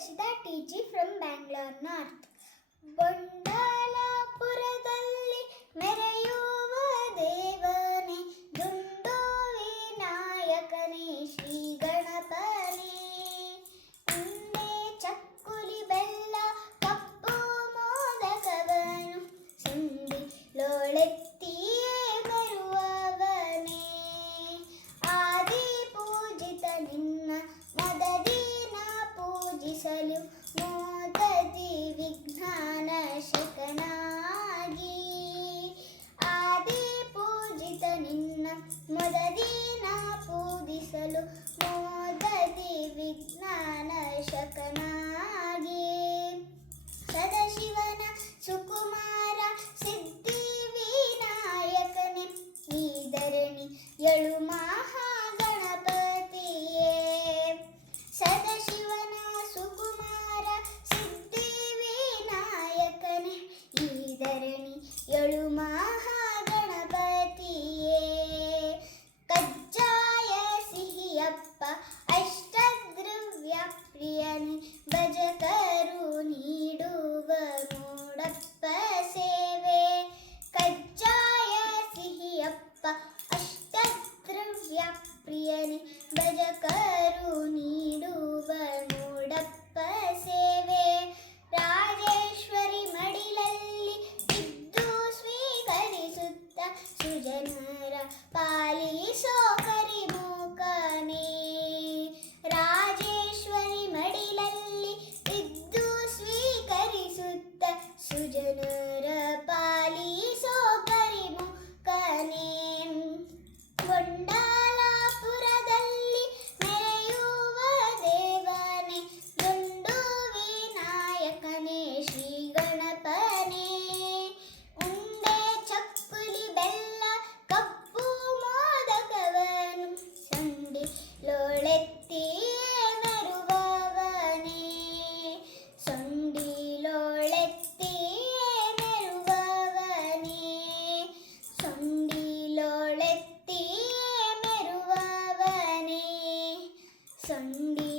Rashida TG from Bangalore North. ಬೊಂಡಾಲಪುರದಲ್ಲಿ ಮೆರೆಯುವ ದೇವನೇ, ದುಂಡು ವಿನಾಯಕನೇ, ಶ್ರೀ ಗಣಪನೇ. ಉಂಡೆ ಚಕ್ಕುಲಿ ಬೆಲ್ಲ ಕಪ್ಪು ಮೋದಕವನು, ಸುಂಡಿ ಲೋಳೆತ್ತಿಯೇ ಬರುವವನೇ. ಆದಿ ಪೂಜಿತ ನಿನ್ನ ಮದದಿನ ಪೂಜಿಸಲು, ಮೋದದಿ ವಿಘ್ನಾನಾಶಕನಾಗಿ. ಆದಿ ಪೂಜಿತ ನಿನ್ನ ಮದದಿನ ಪೂಜಿಸಲು, ಮೋದದಿ ವಿಘ್ನಾನಾಶಕನಾಗಿ. ಸದಾಶಿವನ ಸುಕುಮಾರ ಸಿದ್ಧಿ ವಿನಾಯಕನೇ, ಈ ಧರಣಿ ಎಳು ಮಹಾಗಣಪತಿಯೇ. ಸದಾಶಿವನ ಸುಕುಮಾರ ಸಿದ್ಧಿ ವಿನಾಯಕನೇ, ಈ ಧರಣಿ ಎಳು ಮಹಾಗಣಪತಿಯೇ. ಕಜ್ಜಾಯ ಸಿಹಿಯಪ್ಪ ಅಷ್ಟದ್ರವ್ಯ ಪ್ರಿಯನೇ, ಭಜಕರು ನೀಡುವ ಮೂಡಪ್ಪ ಸೇವೆ. ಕಜ್ಜಾಯ ಸಿಹಿಯಪ್ಪ ಅಷ್ಟದ್ರವ್ಯ ಪ್ರಿಯನೇ, ಭಜಕರು ನೀಡುವ ಮೂಡಪ್ಪ ಸೇವೆ. ರಾಜೇಶ್ವರಿ ಮಡಿಲಲ್ಲಿ ಇದ್ದು ಸ್ವೀಕರಿಸುತ್ತ, ಸುಜನರ ಪಾಲಿಸೋ ಕರಿಮೂಕನೇ. ರಾಜೇಶ್ವರಿ ಮಡಿಲಲ್ಲಿ ಇದ್ದು ಸ್ವೀಕರಿಸುತ್ತ, ಸುಜನರ ಪಾಲಿಸೋ ಕರಿಮೂಕನೇ. ಬೊಂಡಾಲಪುರದಲ್ಲಿ ಮೆರೆಯುವ ದೇವನೇ, ದುಂಡು ವಿನಾಯಕನೇ, ಶ್ರೀ ಗಣಪನೇ. ಉಂಡೆ ಚಕ್ಕುಲಿ ಬೆಲ್ಲ ಕಪ್ಪು ಮೋದಕವನು, ಸಂಡಿ ಲೋಳೆತ್ತಿಯೇ ಮೆರುವವನೇ. ಸಂಡಿ ಲೋಳೆತ್ತಿಯೇ ಮೆರುವವನೇ. ಸಂಡಿ ಲೋಳೆತ್ತಿಯೇ ಮೆರುವವನೇ. ಸಂಡಿ